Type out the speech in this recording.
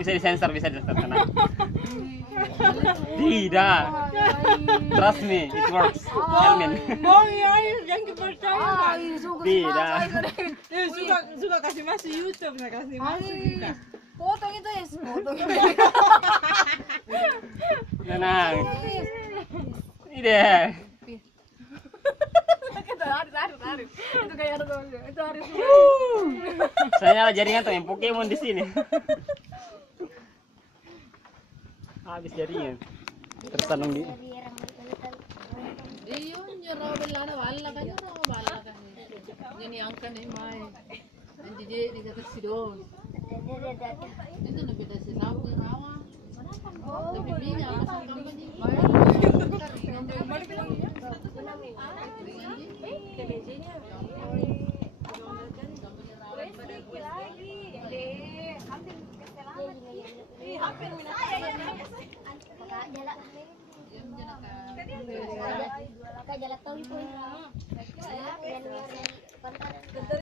Bisa disensor, tenang. Tidak. Trust me, it works. Helmin. Bohong ya, jangan dipercaya. Tidak. Suka kasih masuk YouTube, nggak kasih masuk juga. Potong itu ya, potong. Tenang. Ini deh. Harus. Itu kayak itu harus. Saya nyala jaringan tuh yang Pokemon di sini. Habis jaringan. Tersanung di. Iyo nyero belana wala kan nyero wala kan. Jadi angka nih mai. Jadi di atas sidon. Itu nabi dasi sabu rawa. Tapi belinya apa sih kampanye? Kak jalak tahu itu.